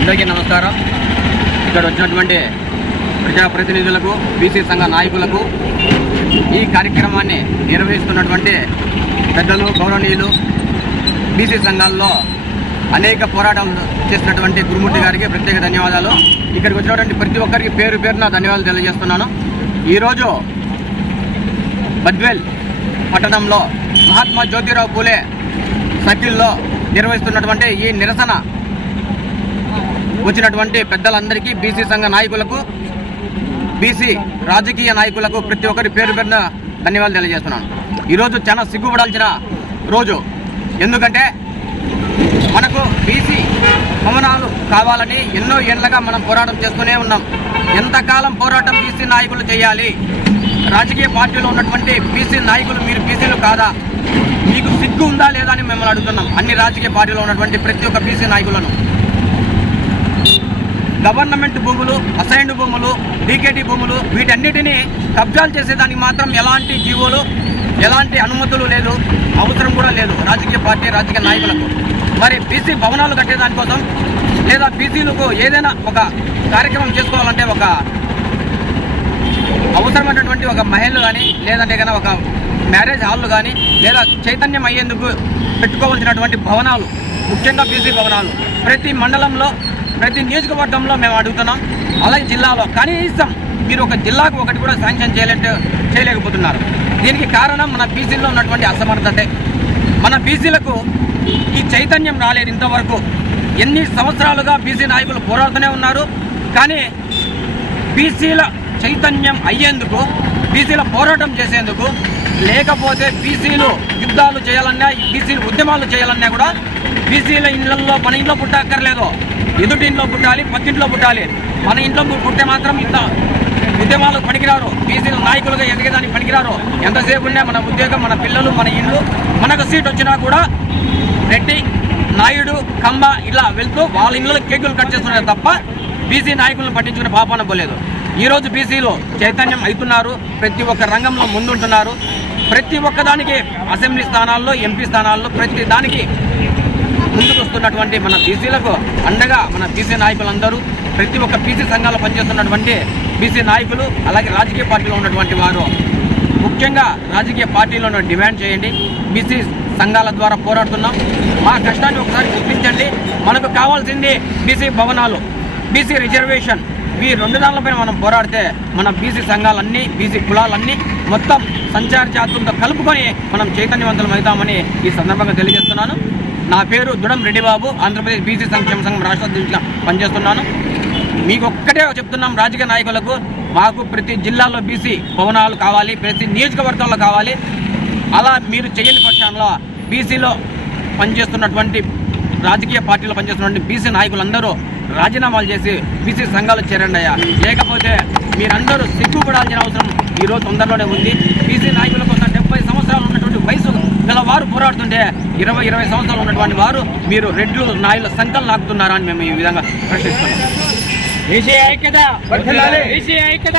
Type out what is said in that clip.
అందరికీ నమస్కారం. ఇక్కడ వచ్చినటువంటి ప్రజాప్రతినిధులకు బీసీ సంఘ నాయకులకు ఈ కార్యక్రమాన్ని నిర్వహిస్తున్నటువంటి పెద్దలు గౌరవనీయులు బీసీ సంఘాల్లో అనేక పోరాటాలు చేసినటువంటి గురుమూర్తి గారికి ప్రత్యేక ధన్యవాదాలు. ఇక్కడికి వచ్చినటువంటి ప్రతి ఒక్కరికి పేరు పేరున ధన్యవాదాలు తెలియజేస్తున్నాను. ఈరోజు బద్వేల్ పట్టణంలో మహాత్మా జ్యోతిరావు పూలే సర్కిల్లో నిర్వహిస్తున్నటువంటి ఈ నిరసన వచ్చినటువంటి పెద్దలందరికీ బీసీ సంఘ నాయకులకు బీసీ రాజకీయ నాయకులకు ప్రతి ఒక్కరి పేరు పేరున ధన్యవాదాలు తెలియజేస్తున్నాను. ఈరోజు చాలా సిగ్గుపడాల్సిన రోజు. ఎందుకంటే మనకు బీసీ భవనాలు కావాలని ఎన్నో ఏళ్ళగా మనం పోరాటం చేస్తూనే ఉన్నాం. ఎంతకాలం పోరాటం బీసీ నాయకులు చేయాలి? రాజకీయ పార్టీలో ఉన్నటువంటి బీసీ నాయకులు మీరు బీసీలు కాదా? మీకు సిగ్గు ఉందా లేదా అని మిమ్మల్ని అడుగుతున్నాం. అన్ని రాజకీయ పార్టీలో ఉన్నటువంటి ప్రతి ఒక్క బీసీ నాయకులను. గవర్నమెంట్ భూములు అసైన్డ్ భూములు డీకేటీ భూములు వీటన్నిటిని కబ్జాలు చేసేదానికి మాత్రం ఎలాంటి జీవోలు ఎలాంటి అనుమతులు లేదు అవసరం కూడా లేదు రాజకీయ పార్టీ రాజకీయ నాయకులకు. మరి బీసీ భవనాలు కట్టేదానికోసం లేదా బీసీలకు ఏదైనా ఒక కార్యక్రమం చేసుకోవాలంటే ఒక అవసరమైనటువంటి ఒక మహిళలు కానీ లేదంటే కనుక ఒక మ్యారేజ్ హాల్ కానీ లేదా చైతన్యం అయ్యేందుకు పెట్టుకోవాల్సినటువంటి భవనాలు ముఖ్యంగా బీసీ భవనాలు. ప్రతి మండలంలో ప్రతి నియోజకవర్గంలో మేము అడుగుతున్నాం అలాగే జిల్లాలో కనీసం మీరు ఒక జిల్లాకు ఒకటి కూడా శాంక్షన్ చేయలేట్టు చేయలేకపోతున్నారు. దీనికి కారణం మన బీసీలో ఉన్నటువంటి అసమర్థతే. మన బీసీలకు ఈ చైతన్యం రాలేదు ఇంతవరకు. ఎన్ని సంవత్సరాలుగా బీసీ నాయకులు పోరాడుతూనే ఉన్నారు కానీ బీసీల చైతన్యం అయ్యేందుకు బీసీల పోరాటం చేసేందుకు లేకపోతే బీసీలు యుద్ధాలు చేయాలన్నా బీసీలు ఉద్యమాలు చేయాలన్నా కూడా బీసీల ఇళ్ళలో మన ఇంట్లో పుట్టక్కర్లేదు. ఎదుటి ఇంట్లో పుట్టాలి పక్కింట్లో పుట్టాలి. మన ఇంట్లో పుట్టే మాత్రం ఇంత ఉద్యమాలు పనికిరారు. బీసీలు నాయకులుగా ఎదిగేదానికి పనికిరారు. ఎంతసేపు ఉన్నా మన ఉద్యోగం మన పిల్లలు మన ఇల్లు మనకు సీట్ వచ్చినా కూడా రెడ్డి నాయుడు కంబ ఇలా వెళ్తూ వాళ్ళ ఇళ్ళలో కేకులు కట్ చేస్తున్నారు తప్ప బీసీ నాయకులను పట్టించుకునే పాపాన పోలేదు. ఈరోజు బీసీలు చైతన్యం అవుతున్నారు ప్రతి ఒక్క రంగంలో ముందుంటున్నారు. ప్రతి ఒక్కదానికి అసెంబ్లీ స్థానాల్లో ఎంపీ స్థానాల్లో ప్రతి దానికి ముందుకు వస్తున్నటువంటి మన బీసీలకు అండగా మన బీసీ నాయకులందరూ ప్రతి ఒక్క బీసీ సంఘాల్లో పనిచేస్తున్నటువంటి బీసీ నాయకులు అలాగే రాజకీయ పార్టీలో ఉన్నటువంటి వారు. ముఖ్యంగా రాజకీయ పార్టీలను డిమాండ్ చేయండి. బీసీ సంఘాల ద్వారా పోరాడుతున్నాం. మా కష్టాన్ని ఒకసారి గుర్తించండి. మనకు కావాల్సింది బీసీ భవనాలు బీసీ రిజర్వేషన్. ఈ రెండు దానిలపైన మనం పోరాడితే మన బీసీ సంఘాలన్నీ బీసీ కులాలన్నీ మొత్తం సంచార జాతులతో కలుపుకొని మనం చైతన్యవంతులం అవుతామని ఈ సందర్భంగా తెలియజేస్తున్నాను. నా పేరు దుడం రెడ్డిబాబు ఆంధ్రప్రదేశ్ బీసీ సంక్షేమ సంఘం రాష్ట్ర అధ్యక్షుడిగా పనిచేస్తున్నాను. మీకు ఒక్కటే చెప్తున్నాం రాజకీయ నాయకులకు మాకు ప్రతి జిల్లాలో బీసీ భవనాలు కావాలి ప్రతి నియోజకవర్గాల్లో కావాలి. అలా మీరు చేయని పక్షంలో బీసీలో పనిచేస్తున్నటువంటి రాజకీయ పార్టీలో పనిచేస్తున్నటువంటి బీసీ నాయకులందరూ రాజీనామాలు చేసి బీసీ సంఘాలు చేరండి అయ్యా. లేకపోతే మీరందరూ సిగ్గుపడాల్సిన అవసరం ఈరోజు తొందరలోనే ఉంది. బీసీ నాయకులు వారు పోరాడుతుంటే ఇరవై ఇరవై సంవత్సరాలు ఉన్నటువంటి వారు మీరు రెడ్లు నాయుల సంఖ్యలు నాకుతున్నారా అని మేము ఈ విధంగా ప్రశ్నిస్తున్నాం. ఐక్యత ఐక్యత ఐక్యత